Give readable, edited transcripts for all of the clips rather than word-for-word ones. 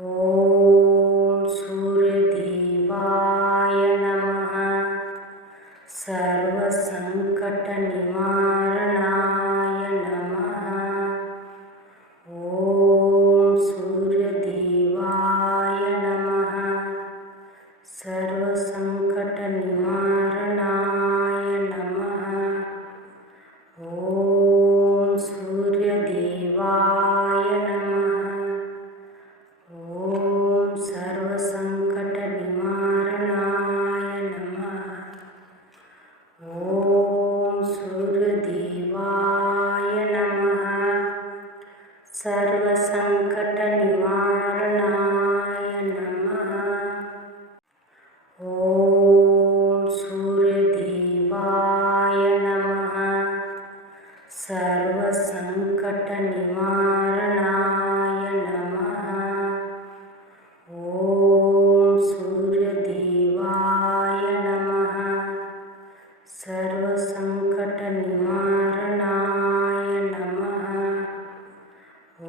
ॐ सूर्यदेवाय नमः। सर्वसंकटनिवारणाय नमः। ॐ सूर्यदेवाय नमः। सर्वसंकटनिवारणाय नमः। ॐ सूर्यदेवाय नमः। ॐ सर्वसंकटनिवारणाय नमः। ॐ सूर्यदेवाय नमः। सर्वसंकटनिवारणाय नमः। ॐ सूर्यदेवाय नमः। सर्वसंकटनिवारणाय नमः। ॐ सूर्यदेवाय नमः। सर्वसंकटनिवारणाय नमः। ॐ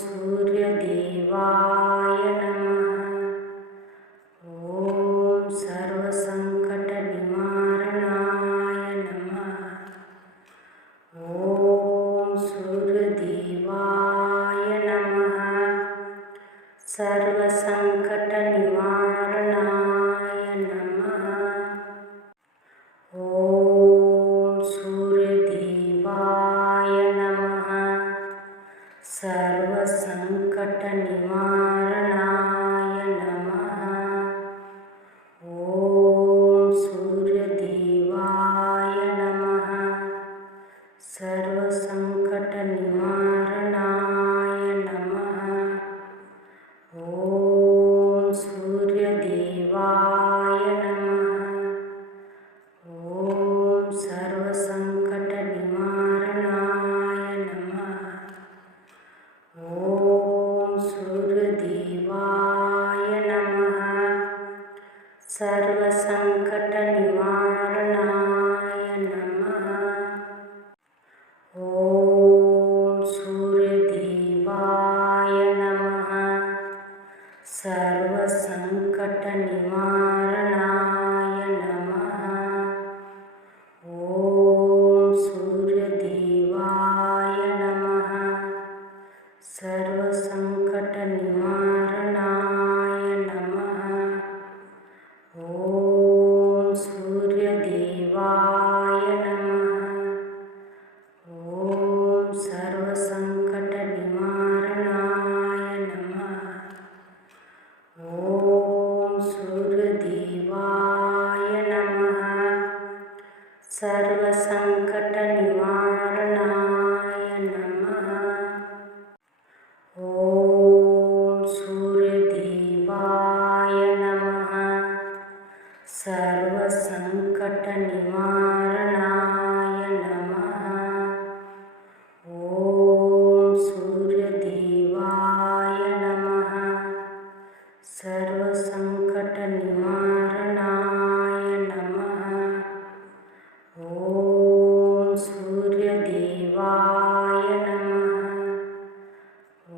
सूर्यदेवाय नमः। ॐ सर्वसंकटनिवारणाय नमः। ॐ सूर्यदेवाय नमः। सर्वसंकटनिवारणाय नमः। ॐ सूर्यदेवाय नमः। सर्वसंकटनिवारणाय नमः। ॐ सूर्यदेवाय नमः। सर्वसंकटनिवारणाय नमः। ॐ सूर्यदेवाय नमः। ॐ सर्वसंकटनिवारणाय नमः। ॐ सूर्यदेवाय नमः। सर्वसंकटनिवारणाय नमः। ॐ सूर्यदेवाय नमः। सर्वसंकटनिवारणाय नमः। ॐ सूर्यदेवाय नमः। सर्वसंकटनिवारणाय नमः। ॐ सूर्यदेवाय नमः। ॐ सर्वसंकटनिवारणाय नमः। ॐ सूर्यदेवाय नमः। सर्वसंकटनिवारणाय नमः। ॐ सूर्यदेवाय नमः। सर्वसंकटनिवारणाय नमः। ॐ सूर्यदेवाय नमः। सर्वसंकटनिवारणाय नमः। ॐ सूर्यदेवाय नमः। ॐ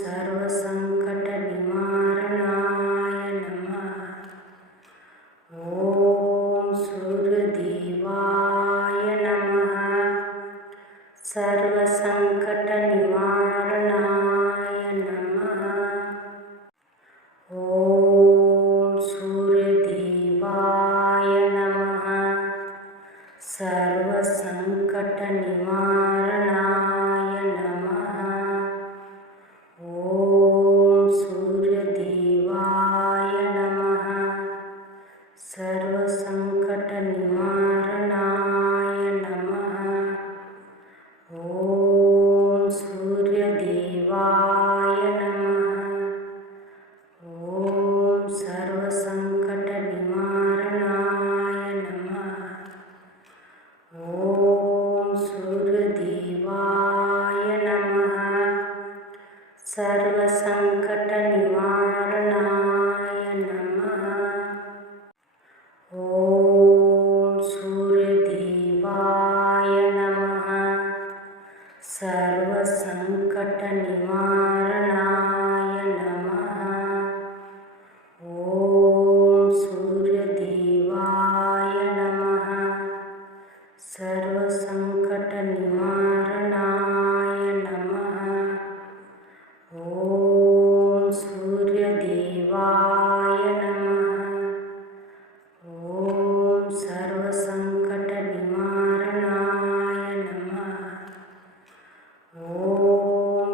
सर्वसंकटनिवारणाय नमः। ॐ सूर्यदेवाय नमः। सर्वसंकटनिवारणाय नमः। ॐ सूर्यदेवाय नमः। सर्वसंकटनिवारणाय नमः। ॐ सूर्यदेवाय नमः। सर्वसंकटनिवारणाय नमः। ॐ सूर्यदेवाय नमः। ॐ सर्वसंकटनिवारणाय नमः। ॐ सूर्यदेवाय नमः। सर्वसंकटनिवारणाय नमः। ॐ सूर्यदेवाय नमः। सर्वसंकटनिवारणाय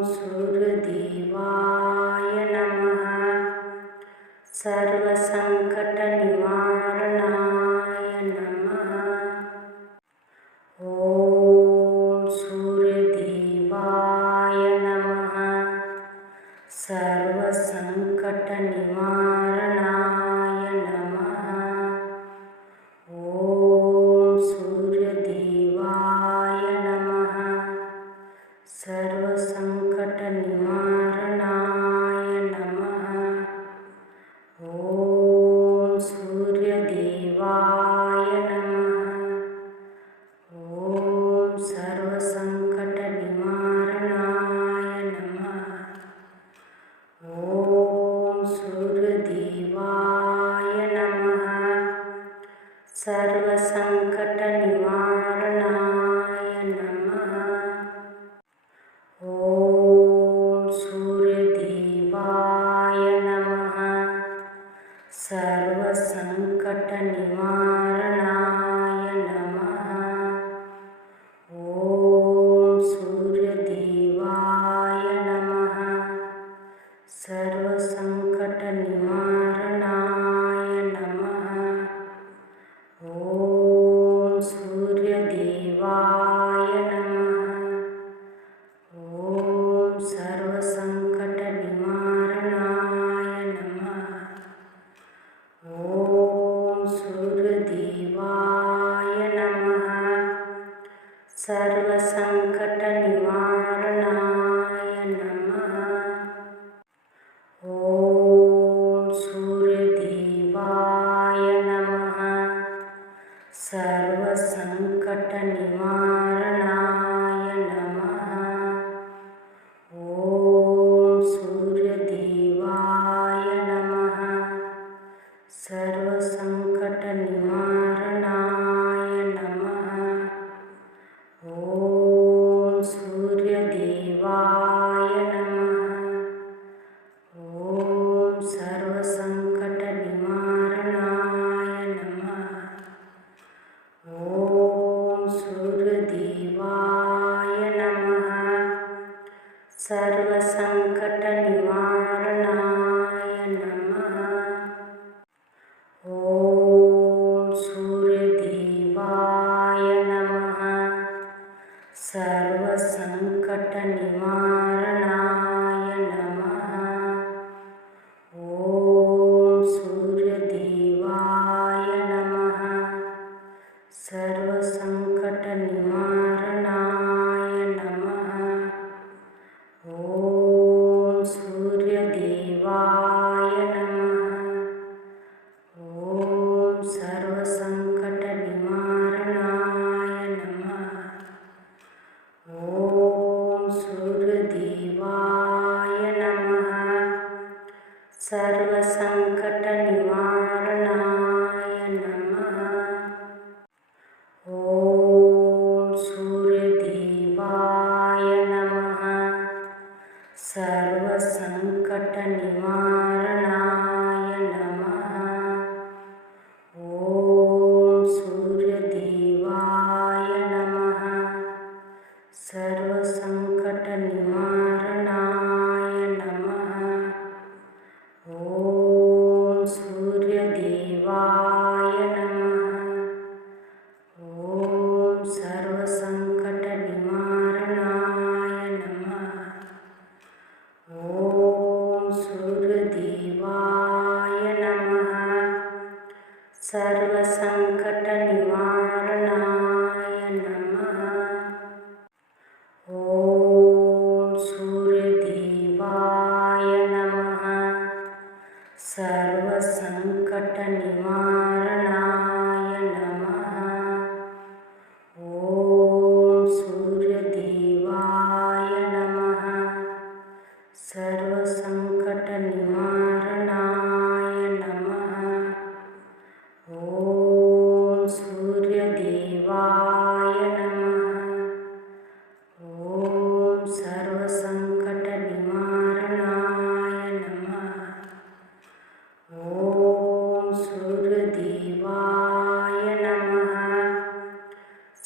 सूर्यदेवाय नमः सर्वसंकटनिवारणाय नमः। ॐ सूर्यदेवाय नमः सर्वसंकटनिवारणाय नमः। ॐ सूर्यदेवाय नमः सर्वसंकटनिवारणाय नमः। ॐ सूर्यदेवाय नमः। ॐ सर्वसंकटनिवारणाय नमः। ॐ सूर्यदेवाय नमः सर्वसंकटनिवारणाय नमः। ॐ सूर्यदेवाय नमः सर्वसंकटनिवारणाय नमः। ॐ सूर्यदेवाय नमः सर्वसंकटनिवारणाय नमः। ॐ सूर्यदेवाय नमः। ॐ सर्वसंकटनिवारणाय नमः। ॐ सूर्यदेवाय नमः सर्वसंकटनिवारणाय नमः। ॐ सूर्यदेवाय नमः सर्वसंकटनिवारणाय नमः। ॐ सूर्यदेवाय नमः सर्वसंकटनिवारणाय नमः। ॐ सूर्यदेवाय नमः। ॐ सर्वसंकटनिवारणाय नमः। ॐ सूर्यदेवाय नमः सर्वसंकटनिवारणाय नमः। ॐ सूर्यदेवाय नमः सर्वसंकटनिवारणाय नमः। ॐ सूर्यदेवाय नमः सर्वसंकटनिवारणाय नमः। ॐ सूर्यदेवाय नमः। ॐ सर्वसंकटनिवारणाय नमः। ॐ सूर्यदेवाय नमः सर्वसंकटनिवारणाय नमः। ॐ सूर्यदेवाय नमः सर्वसंकटनिवारणाय नमः। ॐ सूर्यदेवाय नमः सर्वसंकटनिवारणाय नमः। ॐ सूर्यदेवाय नमः। ॐ सर्वसंकटनिवारणाय नमः। ॐ सूर्यदेवाय नमः सर्वसंकटनिवारणाय नमः। ॐ सूर्यदेवाय नमः सर्वसंकटनिवारणाय नमः। ॐ सूर्यदेवाय नमः सर्वसंकटनिवारणाय नमः। ॐ सूर्यदेवाय नमः। ॐ सर्वसंकटनिवारणाय नमः। ॐ सूर्यदेवाय नमः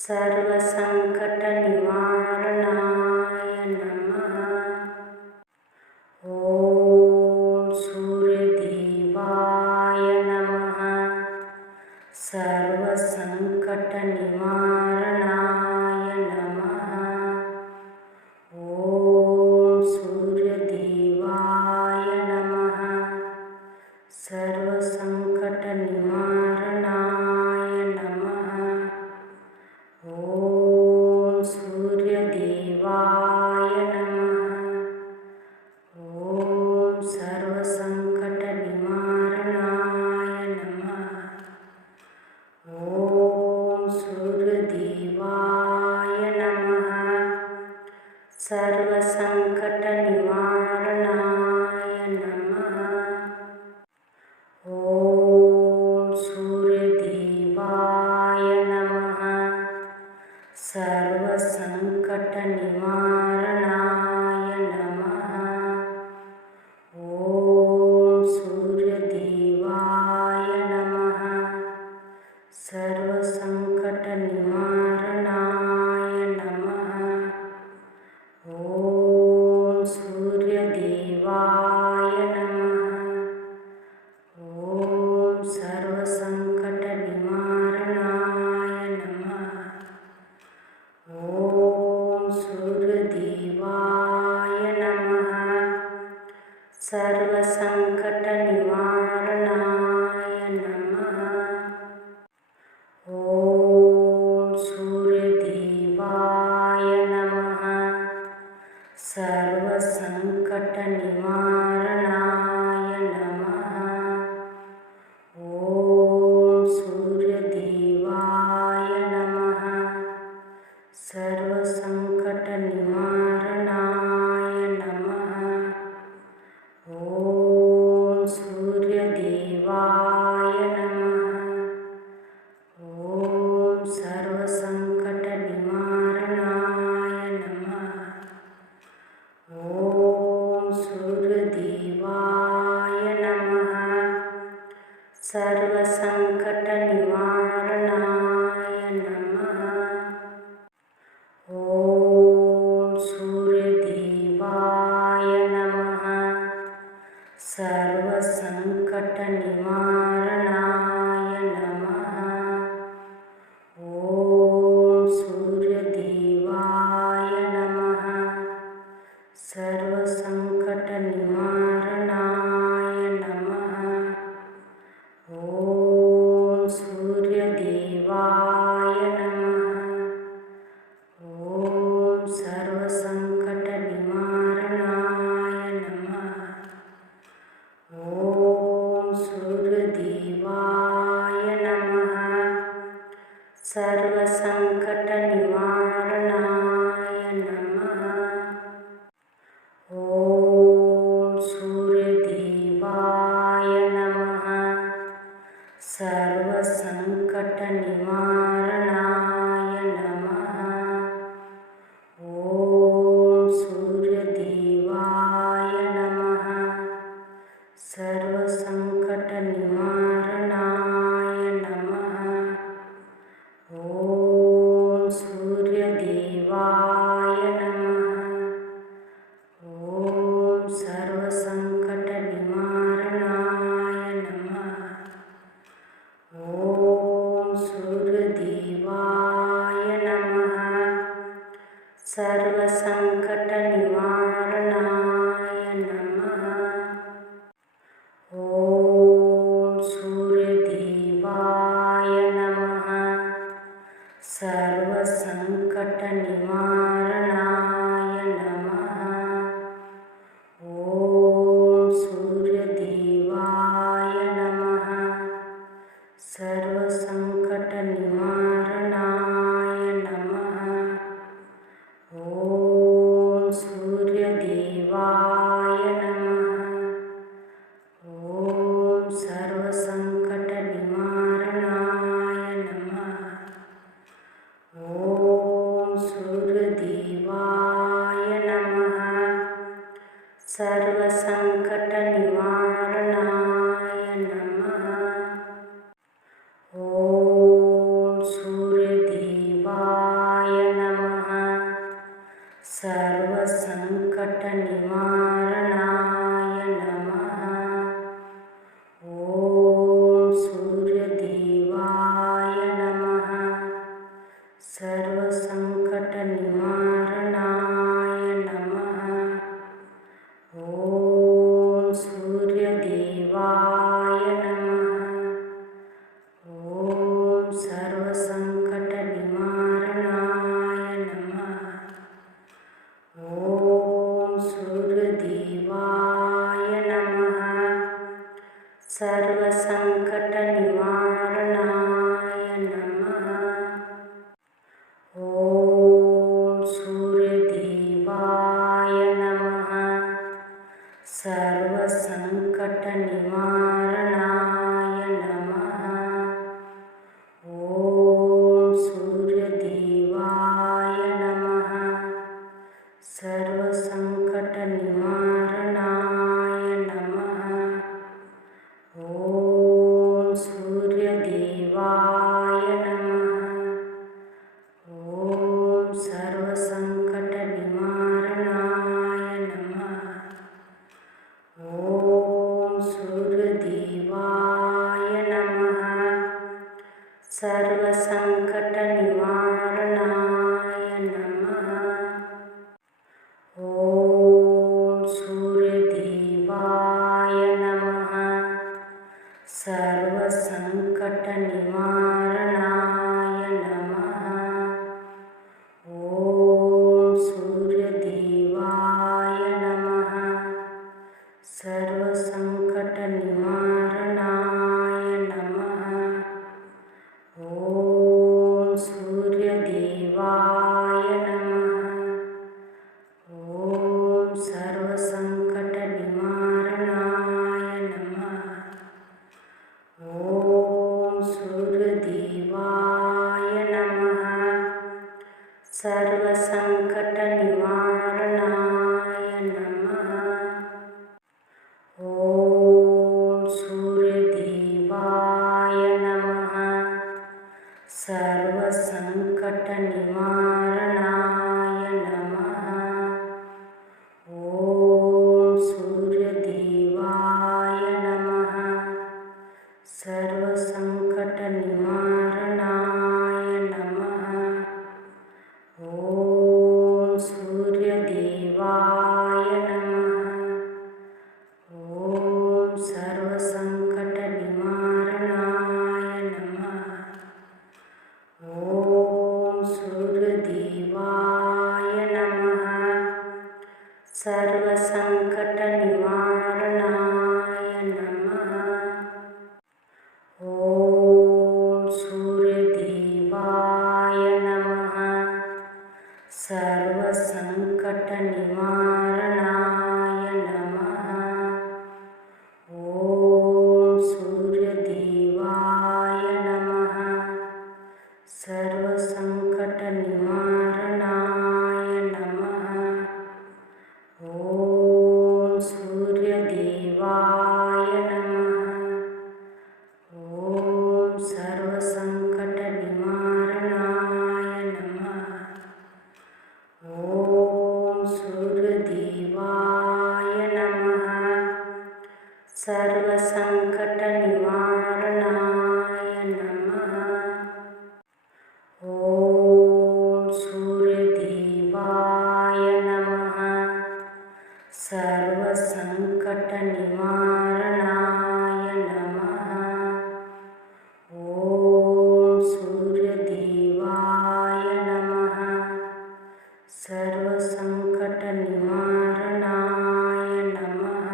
सर्वसंकटनिवारणाय नमः। सर्वसङ्कटनिवारणाय नमः। ॐ सूर्यदेवाय नमः। सर्वसङ्कटनिवारणाय नमः। ॐ सूर्यदेवाय नमः। सर्वसङ्कटनिवारणाय नमः। ॐ सूर्यदेवाय नमः। ॐ सर्वसङ्कटनिवारणाय नमः। ॐ सूर्यदेवाय नमः। सर्वसङ्कटनिवारणाय नमः। ॐ सूर्यदेवाय नमः। सर्वसङ्कटनिवारणाय नमः। ॐ सूर्यदेवाय नमः। सर्वसङ्कटनिवारणाय नमः। ॐ सूर्यदेवाय नमः। ॐ सर्वसङ्कटनिवारणाय नमः। ॐ सूर्यदेवाय नमः। सर्वसङ्कटनिवारणाय नमः। ॐ सूर्यदेवाय नमः। सर्वसङ्कटनिवारणाय नमः। ॐ सूर्यदेवाय नमः। सर्वसङ्कटनिवारणाय नमः। ॐ सूर्यदेवाय नमः। ॐ सर्वसङ्कटनिवारणाय नमः। ॐ सूर्यदेवाय नमः। सर्वसङ्कटनिवारणाय नमः। ॐ सूर्यदेवाय नमः। सर्वसङ्कटनिवारणाय नमः। ॐ सूर्यदेवाय नमः। सर्वसङ्कटनिवारणाय नमः। ॐ सूर्यदेवाय नमः। ॐ सर्वसङ्कटनिवारणाय नमः। ॐ सूर्यदेवाय नमः। सर्वसङ्कटनिवारणाय नमः। ॐ सूर्यदेवाय नमः। सर्वसङ्कटनिवारणाय नमः। ॐ सूर्यदेवाय नमः। सर्वसङ्कटनिवारणाय नमः। ॐ सूर्यदेवाय नमः। ॐ सर्वसङ्कटनिवारणाय नमः। ॐ सूर्यदेवाय नमः। सर्वसङ्कटनिवारणाय नमः। ॐ सूर्यदेवाय नमः। सर्वसङ्कटनिवारणाय नमः। ॐ सूर्यदेवाय नमः। सर्वसङ्कटनिवारणाय नमः। ॐ सूर्यदेवाय नमः। ॐ सर्वसङ्कटनिवारणाय नमः। ॐ सूर्यदेवाय नमः। सर्वसङ्कटनिवारणाय नमः। ॐ सूर्यदेवाय नमः। सर्वसङ्कटनिवारणाय नमः। ॐ सूर्यदेवाय नमः। सर्वसङ्कटनिवारणाय नमः। ॐ सूर्यदेवाय नमः। ॐ सर्वसङ्कटनिवारणाय नमः। ॐ सूर्यदेवाय नमः। सर्वसङ्कटनिवारणाय नमः। ॐ सूर्यदेवाय नमः। सर्वसङ्कटनिवारणाय नमः। ॐ सूर्यदेवाय नमः। सर्वसङ्कटनिवारणाय नमः। ॐ सूर्यदेवाय नमः। ॐ सर्वसङ्कटनिवारणाय नमः। ॐ सूर्यदेवाय नमः। सर्वसङ्कटनिवारणाय नमः। ॐ सूर्यदेवाय नमः। सर्वसङ्कटनिवारणाय नमः। ॐ सूर्यदेवाय नमः। सर्वसङ्कटनिवारणाय नमः। ॐ सूर्यदेवाय नमः। ॐ सर्वसङ्कटनिवारणाय नमः। ॐ सूर्यदेवाय नमः। सर्वसङ्कटनिवारणाय नमः। ॐ सूर्यदेवाय नमः। सर्वसङ्कटनिवारणाय नमः। ॐ सूर्यदेवाय नमः। सर्वसङ्कटनिवारणाय नमः। ॐ सूर्यदेवाय नमः। ॐ सर्वसङ्कटनिवारणाय नमः। ॐ सूर्यदेवाय नमः। सर्वसङ्कटनिवारणाय नमः। ॐ सूर्यदेवाय नमः। सर्वसङ्कटनिवारणाय नमः। ॐ सूर्यदेवाय नमः। सर्वसङ्कटनिवारणाय नमः।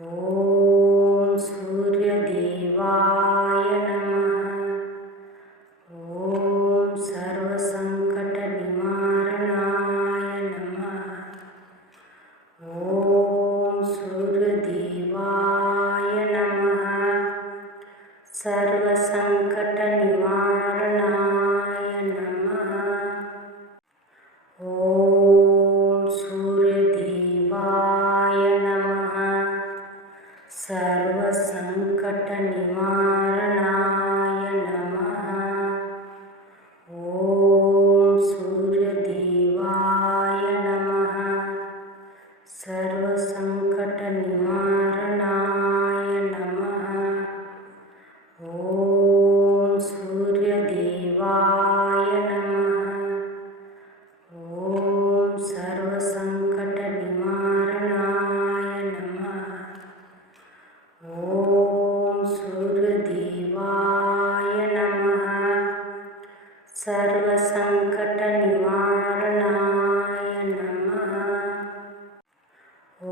ॐ सूर्यदेवाय नमः। ॐ सर्वसङ्कटनिवारणाय नमः। ॐ सूर्यदेवाय नमः। सर्वसङ्कटनिवारणाय नमः। ॐ सूर्यदेवाय नमः। सर्वसङ्कटनिवारणाय नमः। ॐ सूर्यदेवाय नमः। सर्वसङ्कटनिवारणाय नमः। ॐ सूर्यदेवाय नमः। ॐ सर्वसङ्कटनिवारणाय नमः। ॐ सूर्यदेवाय नमः। सर्वसङ्कटनिवारणाय नमः। ॐ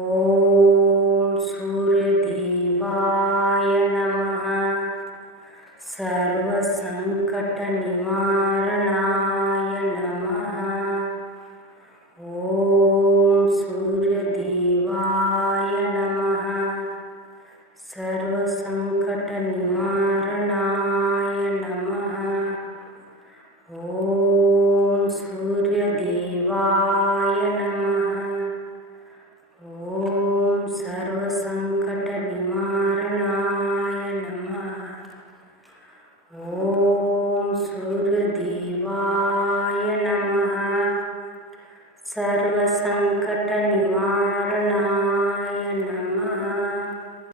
सर्वसंकटनिवारणाय